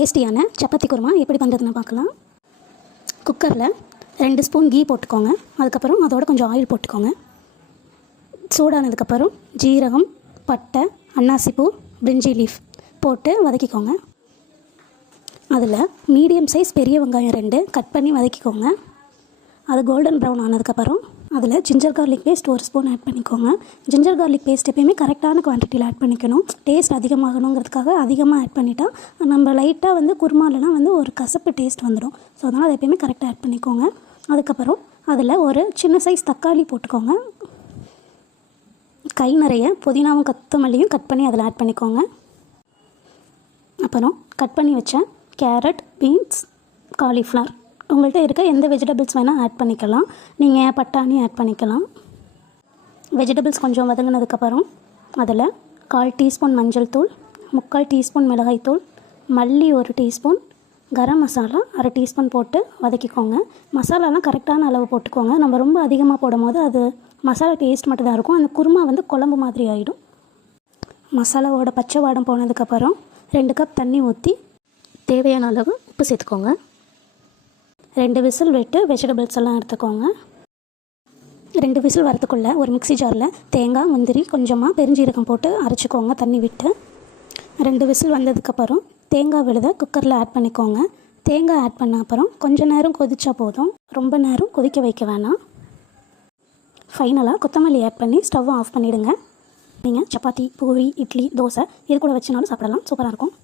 டேஸ்டியான சப்பாத்தி குருமா எப்படி பண்ணுறதுன்னு பார்க்கலாம். குக்கரில் 2 ஸ்பூன் கீ போட்டுக்கோங்க. அதுக்கப்புறம் அதோட கொஞ்சம் ஆயில் போட்டுக்கோங்க. சூடானதுக்கப்புறம் ஜீரகம், பட்டை, அன்னாசிப்பூ, பிரிஞ்சி லீஃப் போட்டு வதக்கிக்கோங்க. அதில் மீடியம் சைஸ் பெரிய வெங்காயம் 2 கட் பண்ணி வதக்கிக்கோங்க. அது கோல்டன் ப்ரௌன் ஆனதுக்கப்புறம் அதில் ginger garlic paste 1 spoon add பண்ணிக்கோங்க. ஜிஞ்சர் கார்லிக் பேஸ்ட் எப்பயுமே கரெக்டான குவான்டிட்டியில் ஆட் பண்ணிக்கணும். டேஸ்ட் அதிகமாகணுங்கிறதுக்காக அதிகமாக ஆட் பண்ணிட்டா நம்ம லைட்டாக குருமாலலாம் ஒரு கசப்பு டேஸ்ட் வந்துடும். ஸோ அதனால் அதை எப்பயுமே கரெக்டாக ஆட் பண்ணிக்கோங்க. அதுக்கப்புறம் அதில் ஒரு சின்ன சைஸ் தக்காளி போட்டுக்கோங்க. கை நிறைய புதினாவும் கொத்தமல்லியும் கட் பண்ணி அதில் ஆட் பண்ணிக்கோங்க. அப்புறம் கட் பண்ணி வச்ச கேரட், பீன்ஸ், காலிஃப்ளவர் உங்கள்கிட்ட இருக்க எந்த வெஜிடபிள்ஸ் வேணால் ஆட் பண்ணிக்கலாம். நீங்கள் பட்டாணி ஆட் பண்ணிக்கலாம். வெஜிடபிள்ஸ் கொஞ்சம் வதங்கினதுக்கப்புறம் அதில் 1/4 டீஸ்பூன் மஞ்சள் தூள், 3/4 டீஸ்பூன் மிளகாய் தூள், மல்லி 1 டீஸ்பூன், கரம் மசாலா 1/2 டீஸ்பூன் போட்டு வதக்கிக்கோங்க. மசாலாலாம் கரெக்டான அளவு போட்டுக்கோங்க. நம்ம ரொம்ப அதிகமாக போடும் போது அது மசாலா டேஸ்ட் மட்டும் தான் இருக்கும். அந்த குருமா குழம்பு மாதிரி ஆகிடும். மசாலாவோட பச்சை வாடம் போனதுக்கப்புறம் 2 கப் தண்ணி ஊற்றி தேவையான அளவு உப்பு சேர்த்துக்கோங்க. 2 விசில் விட்டு வெஜிடபிள்ஸ் எல்லாம் எடுத்துக்கோங்க. 2 விசில் வரத்துக்குள்ளே ஒரு மிக்ஸி ஜாரில் தேங்காய், முந்திரி, கொஞ்சமாக பெருஞ்சீரகம் போட்டு அரைச்சிக்கோங்க தண்ணி விட்டு. 2 விசில் வந்ததுக்கப்புறம் தேங்காய் விழுதை குக்கரில் ஆட் பண்ணிக்கோங்க. தேங்காய் ஆட் பண்ண அப்புறம் கொஞ்சம் நேரம் கொதிச்சா போதும், ரொம்ப நேரம் கொதிக்க வைக்க வேணாம். ஃபைனலாக கொத்தமல்லி ஆட் பண்ணி ஸ்டவ்வை ஆஃப் பண்ணிவிடுங்க. நீங்கள் சப்பாத்தி, பூரி, இட்லி, தோசை இது கூட வச்சுனாலும் சாப்பிடலாம். சூப்பராக இருக்கும்.